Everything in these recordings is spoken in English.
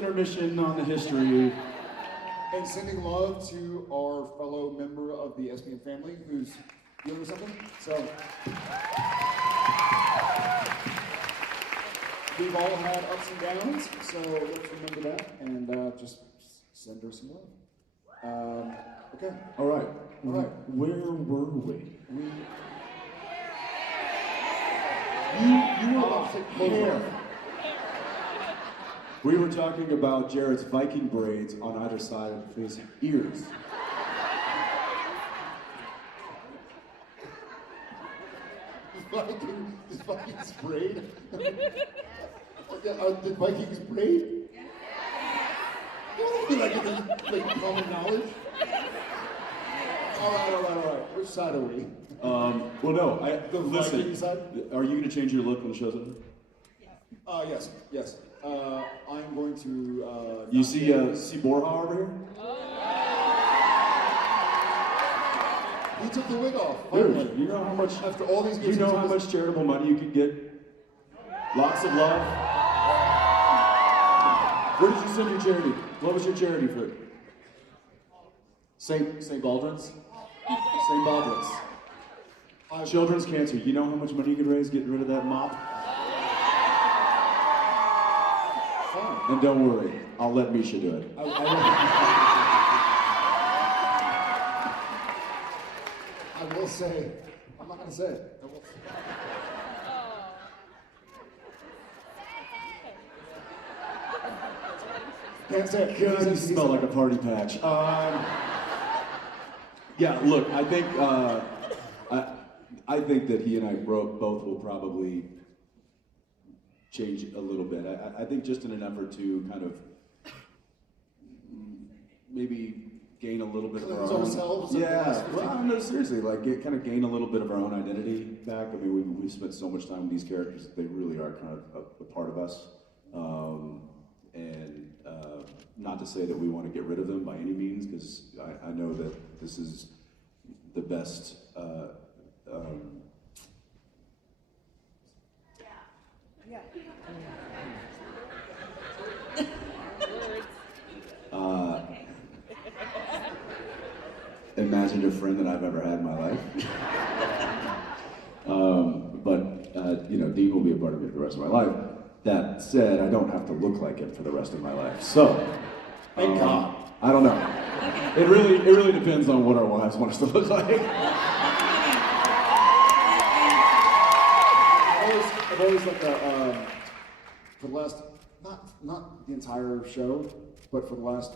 intermission on the history. And sending love to our fellow member of the SPN family who's dealing with something. So we've all had ups and downs, so let's remember that and just send her some love. Okay. All right. All right. Where were we? You were about to take Hair. over. We were talking about Jared's Viking braids on either side of his ears. Is Vikings braid? Did Vikings braid? Like common knowledge? All right. Which side are we? Well, no, The listen, Viking side? are you going to change your look when the show's over? Yes. I'm going to. You see Borja over here? He took the wig off. Dude, Finally. you know how much? After all these You years, know how much charitable money you could get? Lots of love. Where did you send your charity? What was your charity for? St. Baldrin's? St. Baldrin's. Children's cancer. You know how much money you could raise getting rid of that mop? Fine. And don't worry, I'll let Misha do it. I will say, I'm not going to say it. I will say. Can't say it. God, you smell like a party patch. Yeah, look, I think that he and I both will probably change a little bit. I think just in an effort to kind of maybe gain a little bit of our own. Ourselves. Yeah, well, no, seriously, like kind of gain a little bit of our own identity back. I mean, we've spent so much time with these characters that they really are kind of a part of us. Not to say that we want to get rid of them by any means, because I know that this is the best. Imaginative friend that I've ever had in my life. Dean will be a part of me for the rest of my life. That said, I don't have to look like him for the rest of my life. So, Thank God. I don't know. It really depends on what our wives want us to look like. I've always like for the last, not the entire show, but for the last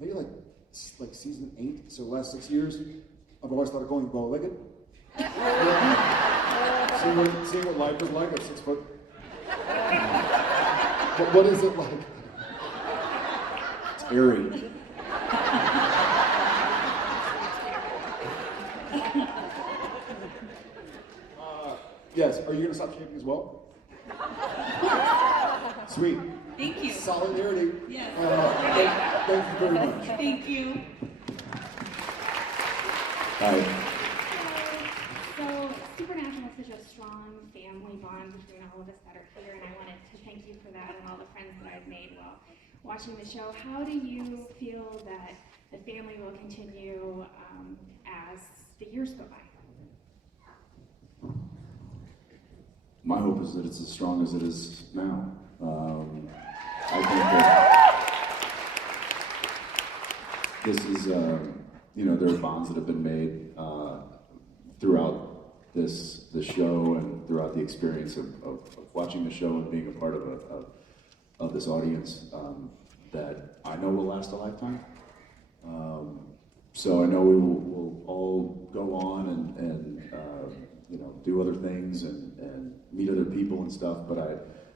maybe like season 8, so the last 6 years, I've always thought of going bow-legged. Seeing what life is like at 6 foot. But what is it like? It's eerie. Yes, are you going to stop shaving as well? Sweet. Thank you. Solidarity. Yes. Thank you very much. Thank you. Hi. So Supernatural has such a strong family bond between all of us that are here, and I wanted to thank you for that and all the friends that I've made while watching the show. How do you feel that the family will continue as the years go by? My hope is that it's as strong as it is now. I think that this is, there are bonds that have been made throughout this show and throughout the experience of watching the show and being a part of this audience that I know will last a lifetime. So I know we will all go on and do other things and meet other people and stuff, but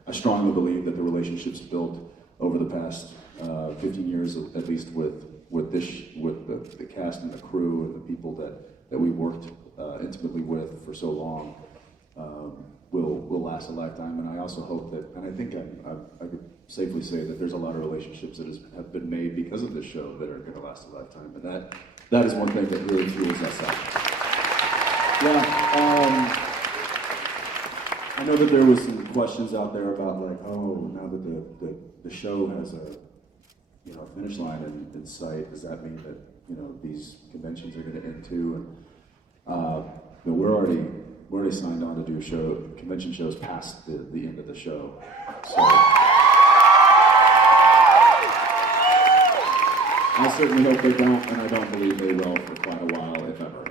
I strongly believe that the relationships built over the past 15 years, at least with the cast and the crew and the people that we worked intimately with for so long, will last a lifetime. And I also hope that, and I think I could safely say that there's a lot of relationships that have been made because of this show that are going to last a lifetime. And that is one thing that really fuels us up. Yeah, I I know that there was some questions out there about like, oh, now that the show has a finish line in sight, does that mean that these conventions are going to end too? And but we're already signed on to do convention shows past the end of the show. So I certainly hope they don't, and I don't believe they will for quite a while, if ever.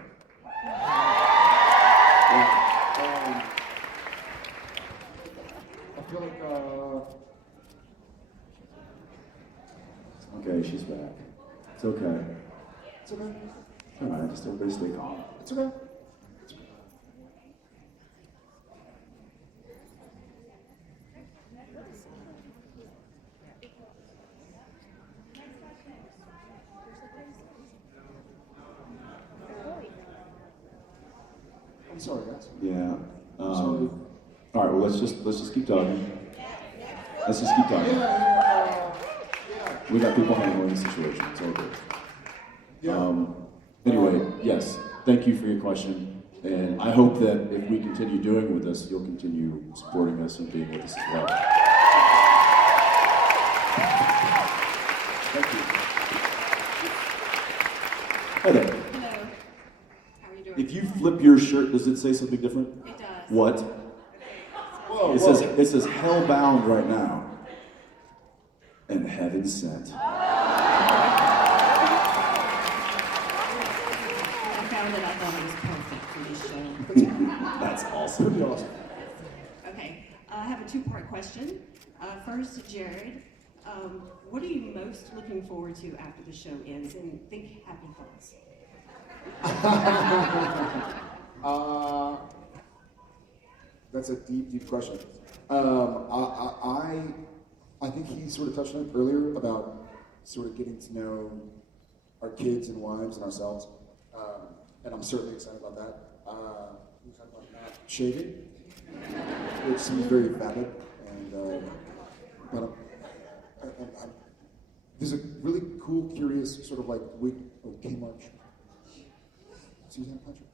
I feel like, Okay, she's back. It's okay. it's okay. All right, just everybody stay calm. It's okay. I'm sorry, guys. Yeah. Sorry. All right. Well, let's just keep talking. Let's just keep talking. Yeah. We got people handling the situation. It's all good. Yeah. Anyway, yes. Thank you for your question, and I hope that if we continue doing with this, you'll continue supporting us and being with us as well. Thank you. Hi there. Hello. How are you doing? If you flip your shirt, does it say something different? It does. What? Whoa, It says hellbound right now. And heaven sent. I found it. I thought it was perfect for this show. That's awesome. Pretty awesome. Okay. I have a two-part question. First, to Jared. What are you most looking forward to after the show ends? And think happy thoughts. That's a deep question. I think he sort of touched on it earlier about sort of getting to know our kids and wives and ourselves, and I'm certainly excited about that. We talked about Matt shaving, which seems very valid, and but there's a really cool, curious sort of like week. Okay, March. Suzanne Patrick.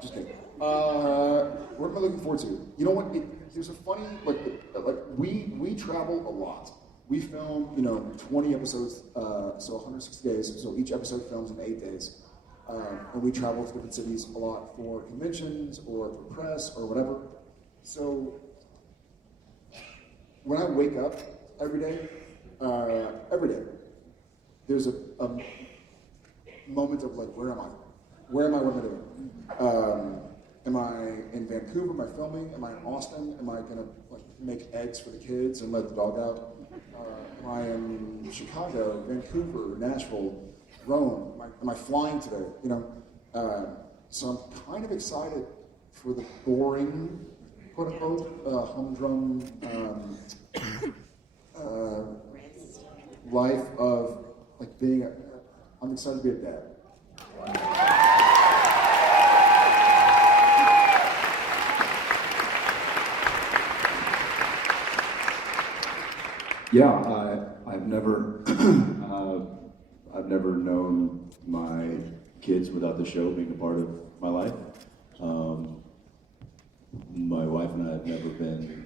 Just kidding. What am I looking forward to? You know what? There's a funny like we travel a lot. We film 20 episodes, so 160 days. So each episode films in 8 days, and we travel to different cities a lot for conventions or for press or whatever. So when I wake up every day, there's a moment of like, where am I? Where am I? What am I doing? Am I in Vancouver? Am I filming? Am I in Austin? Am I gonna like make eggs for the kids and let the dog out? Am I in Chicago, Vancouver, Nashville, Rome? Am I flying today? So I'm kind of excited for the boring, quote unquote, humdrum life of like being. I'm excited to be a dad. Yeah, I've never known my kids without the show being a part of my life. My wife and I have never been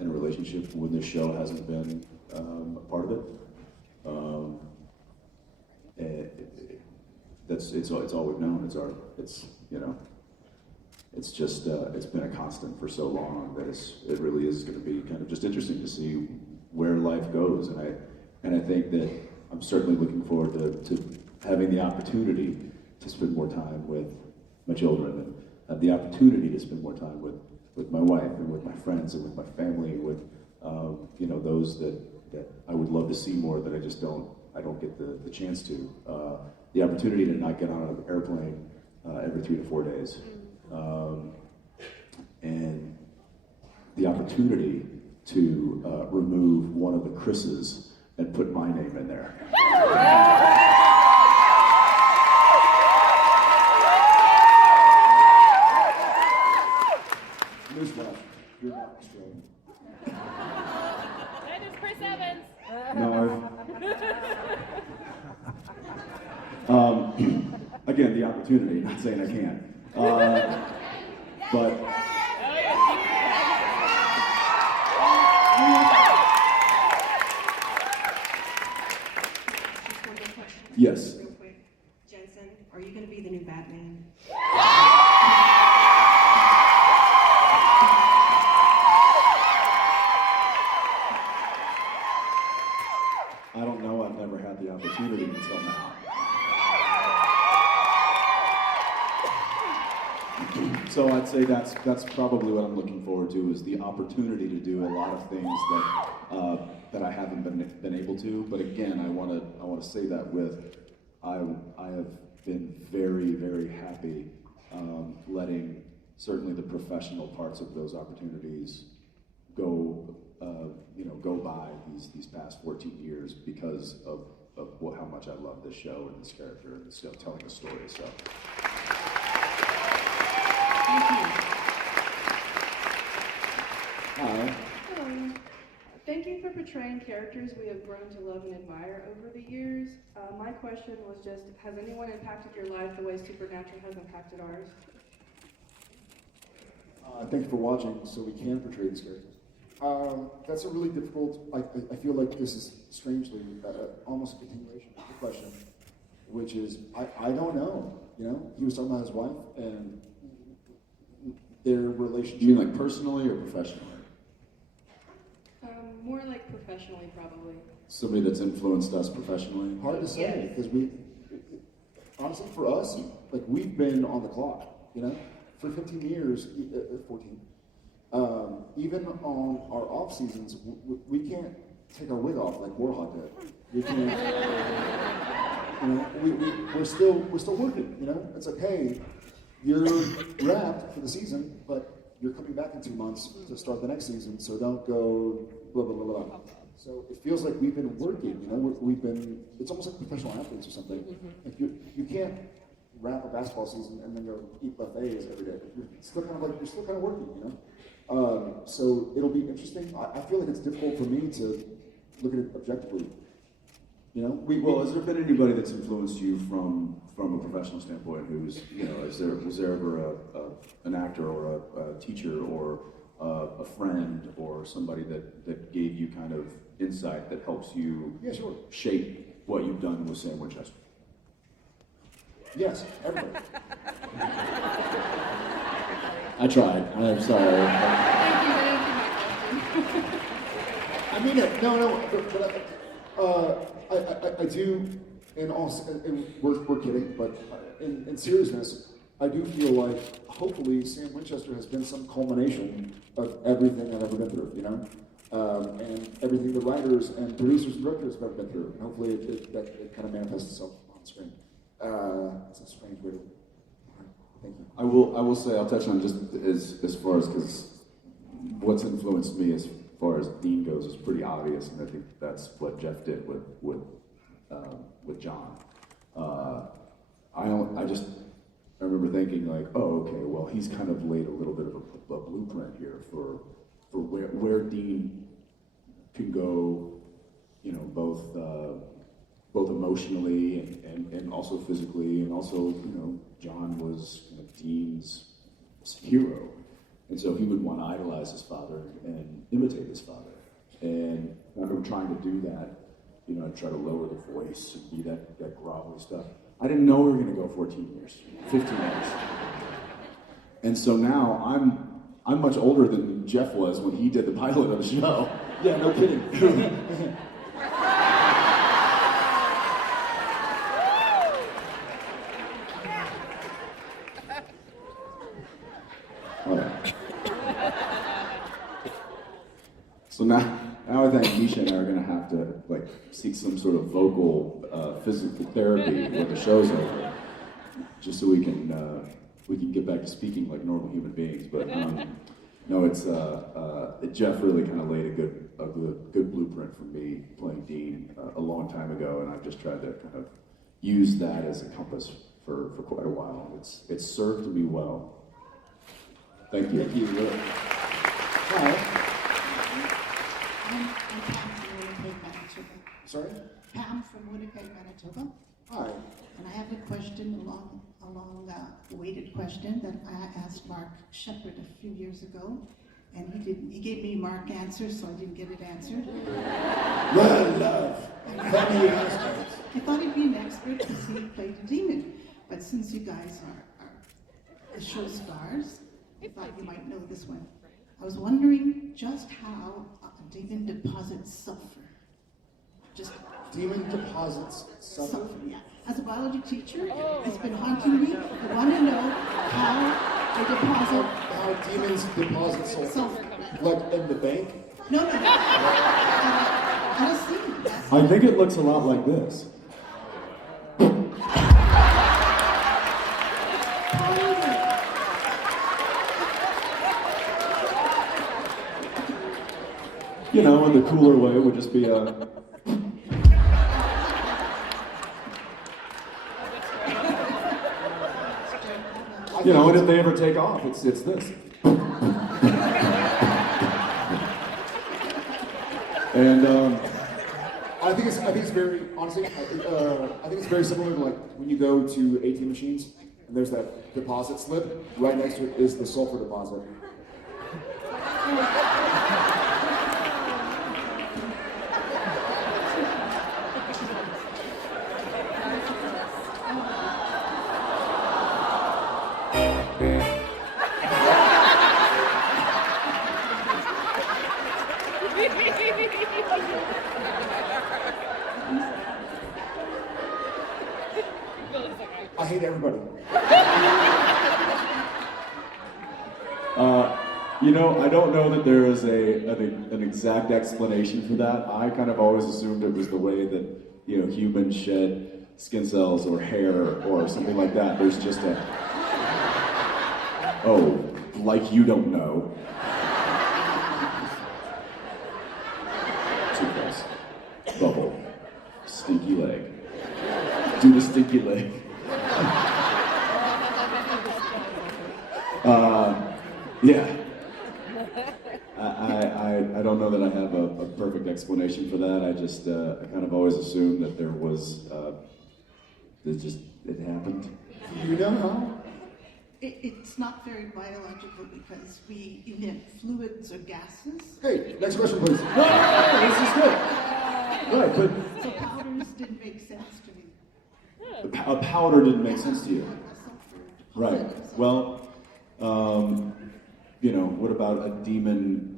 in a relationship when this show hasn't been a part of it. It's all we've known. It's just it's been a constant for so long that it really is going to be kind of just interesting to see where life goes, and I think that I'm certainly looking forward to having the opportunity to spend more time with my children and have the opportunity to spend more time with my wife and with my friends and with my family, with those that I would love to see more that I don't get the chance to. The opportunity to not get on an airplane every 3 to 4 days, and the opportunity to remove one of the Chris's and put my name in there. Newsflash, you're not Australian. That is Chris Evans. No. Again, the opportunity, not saying I can't. But So I'd say that's probably what I'm looking forward to, is the opportunity to do a lot of things that I haven't been able to. But again, I want to say that with I have been very, very happy letting certainly the professional parts of those opportunities go go by these past 14 years because of how much I love this show and this character and this telling a story. So. Thank you. Hi. Hello. Thank you for portraying characters we have grown to love and admire over the years. My question was just, has anyone impacted your life the way Supernatural has impacted ours? Thank you for watching, so we can portray these characters. That's a really difficult. I feel like this is strangely almost a continuation of the question, which is I don't know. He was talking about his wife and their relationship. You mean like personally or professionally? More like professionally, probably. Somebody that's influenced us professionally? Hard to say because honestly, for us, like we've been on the clock. For 15 years, 14. Even on our off seasons, we can't take our wig off like Warhawk did. We can't. We're still working. It's like, hey, you're wrapped for the season, but you're coming back in 2 months to start the next season, so don't go blah blah blah blah. So it feels like we've been working. We've been. It's almost like professional athletes or something. Like you can't wrap a basketball season and then go eat buffets every day. You're still kind of working. So it'll be interesting. I feel like it's difficult for me to look at it objectively. Well, has there been anybody that's influenced you from a professional standpoint? Was there ever an actor or a teacher or a friend or somebody that gave you kind of insight that helps you shape what you've done with Sam Winchester? Yes, everybody. I tried. I'm sorry. Thank you, that answered my question. I mean it. No, but I do. We're kidding, but in seriousness, I do feel like hopefully Sam Winchester has been some culmination of everything I've ever been through, and everything the writers and producers and directors have ever been through. And hopefully it kind of manifests itself on screen. It's a strange way to. Thank you. I will say, I'll touch on just as far as, because what's influenced me as far as Dean goes is pretty obvious, and I think that's what Jeff did with John. I remember thinking like, oh, okay, well, he's kind of laid a little bit of a blueprint here for where Dean can go, both emotionally and also physically, and also, John was Dean's hero, and so he would want to idolize his father and imitate his father. And I remember trying to do that, I'd try to lower the voice and be that grovelly stuff. I didn't know we were going to go 14 years, 15 years. And so now I'm much older than Jeff was when he did the pilot of the show. Yeah, no kidding. So now I think Misha and I are going to have to seek some sort of vocal physical therapy when the show's over, just so we can get back to speaking like normal human beings. But no, it's Jeff really kind of laid a good blueprint for me playing Dean a long time ago, and I've just tried to kind of use that as a compass for quite a while. It's served me well. Thank you. Thank you. Hi. I'm Pam from Winnipeg, Manitoba. Sorry? Pam from Winnipeg, Manitoba. Hi. And I have a question, a long-awaited question that I asked Mark Shepard a few years ago, and he gave me Mark answers, so I didn't get it answered. Well, love. Funny you asked that. I thought he'd be an expert because he played a demon, but since you guys are the show stars, I thought you might know this one. I was wondering just how demon deposits sulfur. Just Demon deposits sulfur. yeah. As a biology teacher, it's been haunting me. I want to know how They deposit How demons deposit sulfur? sulfur. Like in the bank? No, no, no. On a scene. That's I think it looks a lot like this. You know, and the cooler way would just be a. You know, and if they ever take off, it's this. And I think it's very honestly. I think it's very similar to like when you go to ATM machines and there's that deposit slip. Right next to it is the sulfur deposit. I hate everybody. You know, I don't know that there is an exact explanation for that. I kind of always assumed it was the way that, you know, humans shed skin cells or hair or something like that. There's just a, oh, like you don't know. Toothbrush, bubble, stinky leg. Do the stinky leg. Yeah. I don't know that I have a perfect explanation for that. I just, I kind of always assumed that there was, it happened. You know how? It's not very biological because we emit fluids or gases. Hey, next question, please. This is good. Right, but So powders didn't make sense to me. a powder didn't make sense to you. A sulfur Right. deposit. Well, you know, what about a demon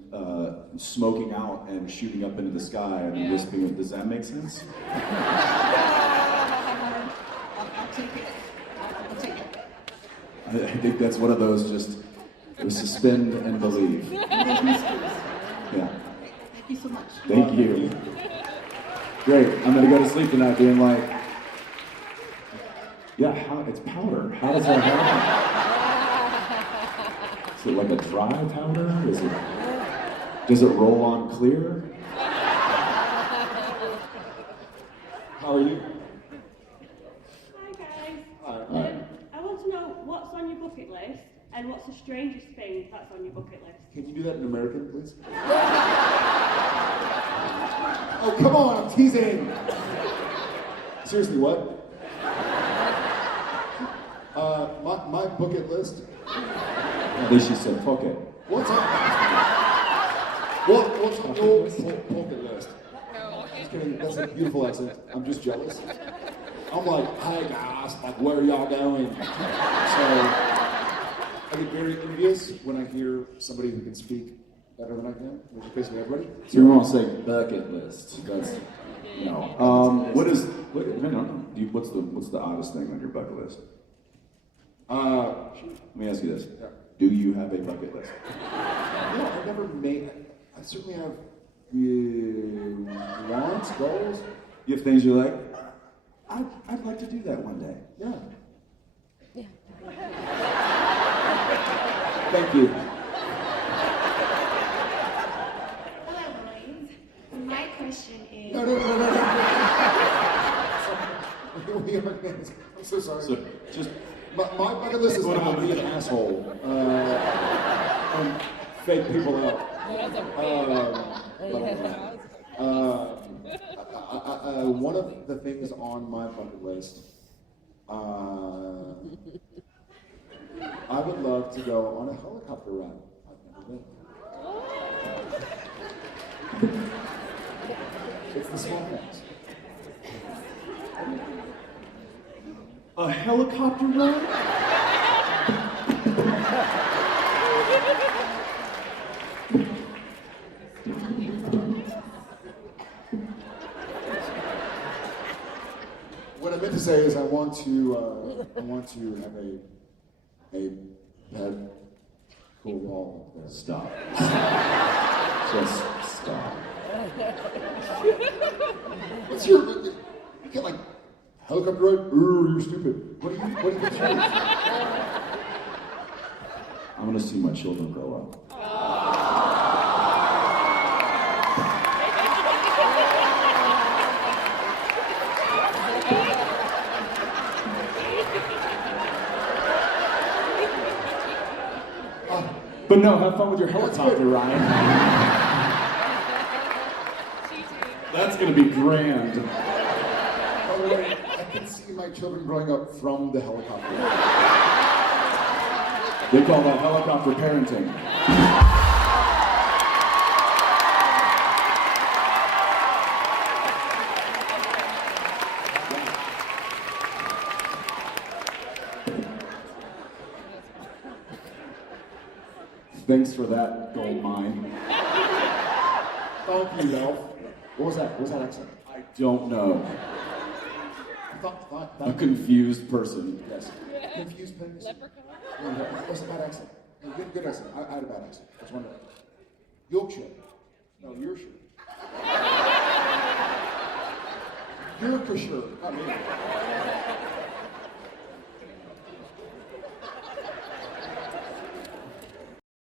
smoking out and shooting up into the sky and wisping? Does that make sense? I'll take it. I'll take it. I think that's one of those just suspend and believe. There's mysteries. Yeah. Thank you so much. Thank you. Great. I'm gonna go to sleep tonight being like, yeah, it's powder. How does that happen? Is it like a dry powder? Does it roll on clear? How are you? Hi guys. Alright. I want to know what's on your bucket list and what's the strangest thing that's on your bucket list. Can you do that in American, please? Oh, come on, I'm teasing. Seriously, what? My bucket list. At least she said, fuck it. What's on? What's on your bucket list? Just kidding. That's a beautiful accent. I'm just jealous. I'm like, hey guys, like, where are y'all going? So I get very envious when I hear somebody who can speak better than I can, which is basically everybody. So you want to say bucket list? That's no. What's the oddest thing on your bucket list? Let me ask you this: Yeah. do you have a bucket list? No, I've never made. I certainly have wants, goals. You have things you're like, I'd like to do that one day. Yeah. Thank you. Hello, boys. My question is. No. We are fans. I'm so sorry. So just My bucket list is not be an asshole and fake people out. One of the things on my bucket list, I would love to go on a helicopter ride. I've never been. It's the small things. a helicopter ride? What I meant to say is I want to have a pet cool wall there. Stop. Just stop. What's your, you get like, helicopter ride? Ooh, you're stupid. What do you, what's yours? I'm gonna see my children grow up. But no, have fun with your helicopter, Ryan. That's gonna be grand. By the way, I can see my children growing up from the helicopter. They call that helicopter parenting. Thanks for that, gold mine. Thank you, Ralph. What was that? What was that accent? I don't know. A confused person. Yes. Confused penis. Leprechaun? No, that was a bad accent. No, good accent. I had a bad accent. That's one. Yorkshire. No, Yorkshire. Yorkshire. Not me.